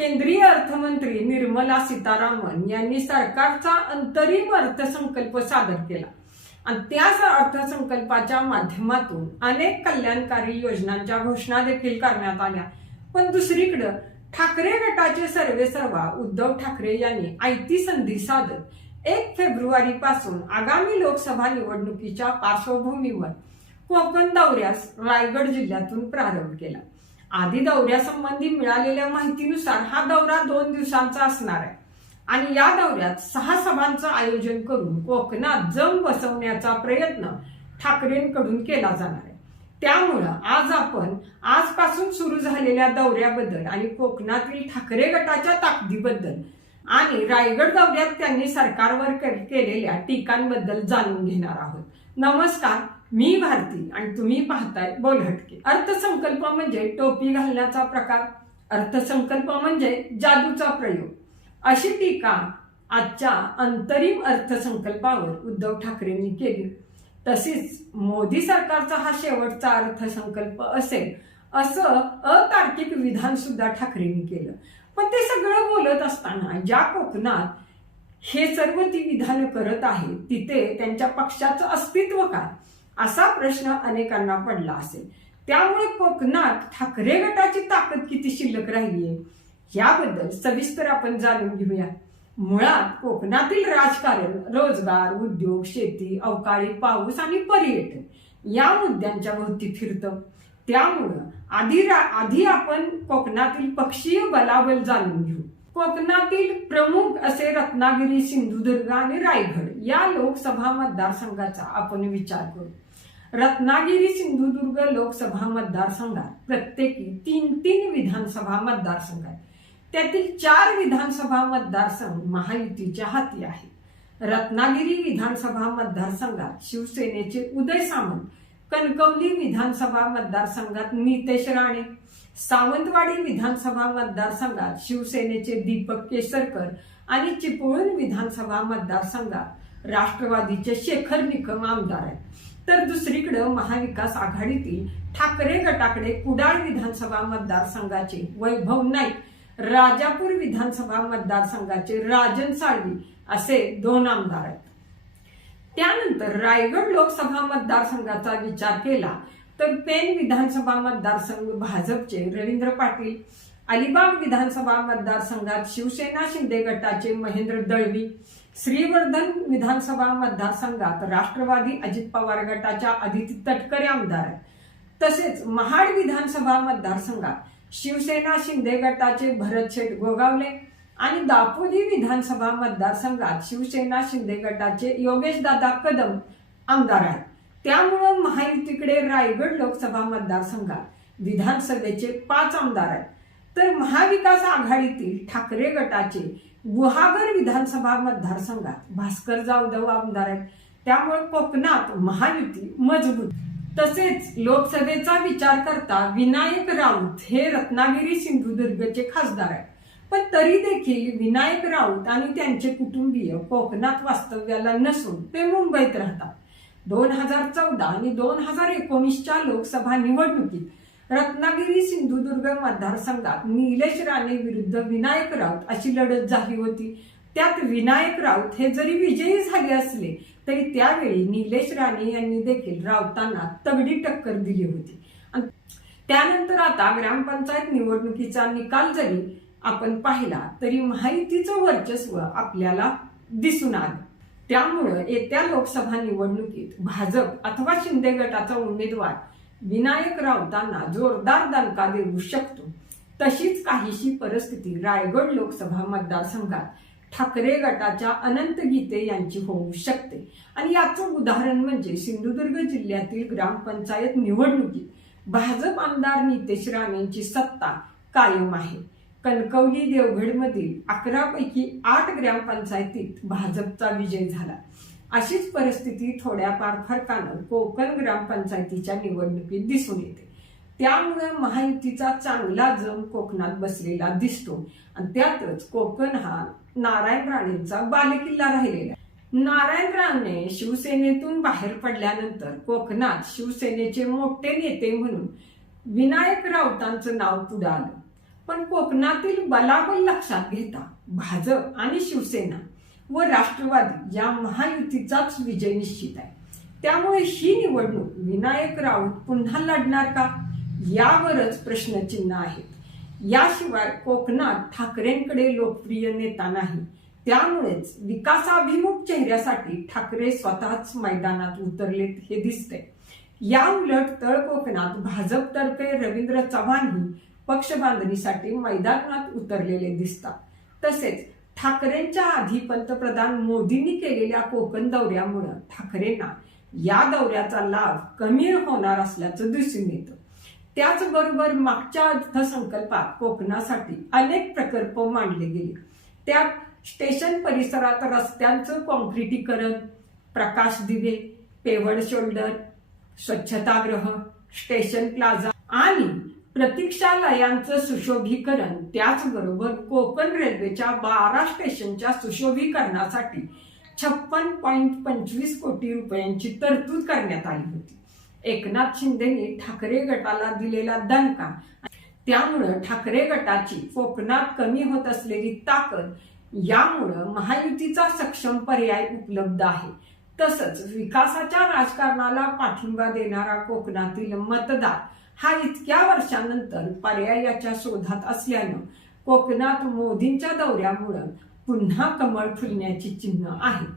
केंद्रीय अर्थमंत्री निर्मला सीतारामन यांनी सरकारचा अंतरिम अर्थसंकल्प सादर केला. आणि त्याच अर्थसंकल्पाच्या माध्यमातून अनेक कल्याणकारी योजनांच्या घोषणा देखील करण्यात आल्या. पण दुसरीकडं ठाकरे गटाचे सर्वे सर्वा उद्धव ठाकरे यांनी आयती संधी साधत एक फेब्रुवारी पासून आगामी लोकसभा निवडणुकीच्या पार्श्वभूमीवर कोकण दौऱ्यास रायगड जिल्ह्यातून प्रारंभ केला. आधी दौऱ्यासंबंधी मिळालेल्या माहितीनुसार हा दौरा दोन दिवसांचा असणार आहे. आणि या दौऱ्यात सहा सभांचं आयोजन करून कोकणात जम बसवण्याचा प्रयत्न ठाकरेंकडून केला जाणार आहे. त्यामुळं आज आपण आजपासून सुरू झालेल्या दौऱ्याबद्दल आणि कोकणातील ठाकरे गटाच्या ताकदीबद्दल आणि रायगड दौऱ्यात त्यांनी सरकारवर केलेल्या टीकांबद्दल जाणून घेणार आहोत. नमस्कार. मी भारती आणि तुम्ही पाहताय बोलहटके. अर्थसंकल्प म्हणजे टोपी घालण्याचा प्रकार. अर्थसंकल्प म्हणजे जादूचा प्रयोग. अशी टीका आजच्या अंतरिम अर्थसंकल्पावर उद्धव ठाकरेंनी केली. तसेच मोदी सरकारचा हा शेवटचा अर्थसंकल्प असेल असं अतार्किक विधान सुद्धा ठाकरेंनी केलं. पण ते सगळं बोलत असताना ज्या कोकणात हे सर्व ती विधानं करत आहे तिथे त्यांच्या पक्षाचं अस्तित्व काय? असा प्रश्न अनेकांना पडला असेल. त्यामुळे कोकणात ठाकरे गटाची ताकद किती शिल्लक राहिली आहे याबद्दल सविस्तर आपण जाणून घेऊया. मुळात कोकणातील राजकारण रोजगार उद्योग शेती अवकाळी पाऊस आणि पर्यटन या मुद्द्यांच्या भोवती फिरतं. त्यामुळं आधी रा- आधी आपण कोकणातील पक्षीय बलाबल जाणून घेऊ. कोकणातील प्रमुख असे रत्नागिरी सिंधुदुर्ग आणि रायगड या लोकसभा मतदारसंघाचा आपण विचार करू. रत्नागिरी सिंधुदुर्ग लोकसभा मतदारसंघात प्रत्येकी तीन तीन विधानसभा मतदारसंघ आहेत. त्यातील चार विधानसभा मतदारसंघ महायुतीच्या हाती आहे रत्नागिरी विधानसभा मतदारसंघात शिवसेनेचे उदय सामंत कणकवली विधानसभा मतदारसंघात नितेश राणे सावंतवाडी विधानसभा मतदारसंघात शिवसेनेचे दीपक केसरकर आणि चिपळूण विधानसभा मतदारसंघात राष्ट्रवादीचे शेखर निकम आमदार आहेत. तर दुसरीकडे महाविकास आघाडीतील ठाकरे गटाकडे कुडाळ विधानसभा मतदारसंघाचे वैभव नाईक राजापूर विधानसभा मतदारसंघाचे राजन साळवी असे दोन आमदार आहेत. त्यानंतर रायगड लोकसभा मतदारसंघाचा विचार केला तर पेन विधानसभा मतदारसंघ भाजपचे रवींद्र पाटील अलिबाग विधानसभा मतदारसंघात शिवसेना शिंदे गटाचे महेंद्र दळवी श्रीवर्धन विधानसभा मतदारसंघात राष्ट्रवादी अजित पवार गटाच्या अदिती तटकरे आमदार आहेत. तसेच महाड विधानसभा मतदारसंघात शिवसेना शिंदे गटाचे भरत शेठ गोगावले आणि दापोली विधानसभा मतदारसंघात शिवसेना शिंदे गटाचे योगेशदादा कदम आमदार आहेत. त्यामुळं महायुतीकडे रायगड लोकसभा मतदारसंघात विधानसभेचे पाच आमदार आहेत. तर महाविकास आघाडीतील ठाकरे गटाचे गुहागर विधानसभा मतदारसंघात भास्कर जाधव आमदार आहेत. त्यामुळे कोकणात महायुती मजबूत. तसेच लोकसभेचा विचार करता विनायक राऊत हे रत्नागिरी सिंधुदुर्गचे खासदार आहेत. पण तरी देखील विनायक राऊत आणि त्यांचे कुटुंबीय कोकणात वास्तव्याला नसून ते मुंबईत राहतात. दोन हजार चौदा आणि दोन हजार एकोणीसच्या लोकसभा निवडणुकीत रत्नागिरी सिंधुदुर्ग मतदारसंघात निलेश राणे विरुद्ध विनायक राऊत अशी लढत झाली होती. त्यात विनायक राऊत हे जरी विजयी झाले असले तरी त्यावेळी निलेश राणे यांनी देखील राऊतांना तगडी टक्कर दिली होती. त्यानंतर आता ग्रामपंचायत निवडणुकीचा निकाल जरी आपण पाहिला तरी माहितीचं वर्चस्व आपल्याला दिसून आलं. त्यामुळं येत्या लोकसभा निवडणुकीत भाजप अथवा शिंदे गटाचा उमेदवार विनायक राऊतांना जोरदार दणका देऊ शकतो. तशीच काहीशी परिस्थिती रायगड लोकसभा मतदारसंघात ठाकरे गटाच्या अनंत गीते यांची होऊ शकते. आणि याचं उदाहरण म्हणजे सिंधुदुर्ग जिल्ह्यातील ग्रामपंचायत निवडणुकीत भाजप आमदार नितेश राणेंची सत्ता कायम आहे. कणकवली देवगडमधील अकरापैकी आठ ग्रामपंचायतीत भाजपचा विजय झाला. अशीच परिस्थिती थोड्याफार फरकानं कोकण ग्रामपंचायतीच्या निवडणुकीत दिसून येते. त्यामुळे महायुतीचा चांगला जम कोकणात बसलेला दिसतो. आणि त्यातच कोकण हा नारायण राणेंचा बालेकिल्ला राहिलेला नारायण राणे शिवसेनेतून बाहेर पडल्यानंतर कोकणात शिवसेनेचे मोठे नेते म्हणून विनायक राऊतांचं नाव पुढे आलं. पण कोकणातील बलाबल लक्षात घेता भाजप आणि शिवसेना व राष्ट्रवादी या महायुतीचाच विजय निश्चित आहे. त्यामुळे ही निवडणूक विनायक राऊत पुन्हा लढणार का? यावरच प्रश्नचिन्ह आहेत. याशिवाय कोकणात ठाकरेंकडे लोकप्रिय नेता नाही. त्यामुळेच विकासाभिमुख चेहऱ्यासाठी ठाकरे स्वतःच मैदानात उतरलेत हे दिसते या उलट तळ कोकणात भाजपतर्फे रवींद्र चव्हाणही पक्ष बांधणीसाठी मैदानात उतरलेले दिसतात. तसेच ठाकरेंच्या आधी पंतप्रधान मोदींनी केलेल्या कोकण दौऱ्यामुळं ठाकरेंना या दौऱ्याचा लाभ कमी होणार असल्याचं दिसून येतं. त्याचबरोबर मागच्या अर्थसंकल्पात कोकणासाठी अनेक प्रकल्प मांडले गेले. त्यात स्टेशन परिसरात रस्त्यांचं कॉन्क्रिटीकरण प्रकाश दिवे पेवड शोल्डर स्वच्छतागृह स्टेशन प्लाझा आणि प्रतीक्षालयांचं सुशोभीकरण. त्याचबरोबर कोकण रेल्वेच्या बारा स्टेशनच्या सुशोभीकरणासाठी छप्पन पॉईंट पंचवीस कोटी रुपयांची तरतूद करण्यात आली होती. एकनाथ शिंदेने ठाकरे गटाला दिलेला दणका. त्यामुळं ठाकरे गटाची कोकणात कमी होत असलेली ताकद यामुळं महायुतीचा सक्षम पर्याय उपलब्ध आहे. तसंच विकासाच्या राजकारणाला पाठिंबा देणारा कोकणातील मतदार हा इतक्या वर्षानंतर पर्यायाच्या शोधात असल्यानं कोकणात मोदींच्या दौऱ्यामुळं पुन्हा कमळ फुलण्याची चिन्ह आहेत.